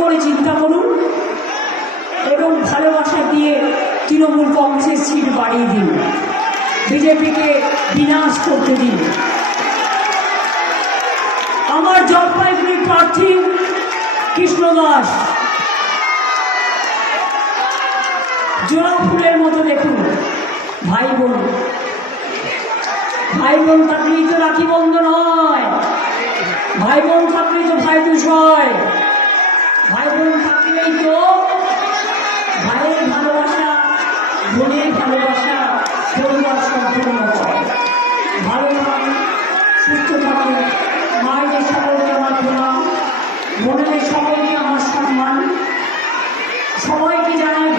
করে চিন্তা করুন এবং ভালোবাসা দিয়ে তৃণমূল কংগ্রেসের সিট বাড়িয়ে দিন, বিজেপিকে বিনাশ করতে দিন। আমার জলপাইগুড়ি প্রার্থী কৃষ্ণ দাস জোড়া ফুলের মতো দেখুন। ভাই বোন থাকলেই তো রাখি বন্ধন হয়, ভাই বোন থাকলেই তো ভাই দুষ হয়, ভাই বোন থাকলেই তো ভাইয়ের ভালোবাসা, বোনের ভালোবাসা পরিবার সম্পূর্ণ হয়। ভালো থাকুন, সুস্থ থাকুন। মায়েদের সকলকে আমার প্রণাম, বোনেদের সকলকে আমার সম্মান। সবাইকে জানাই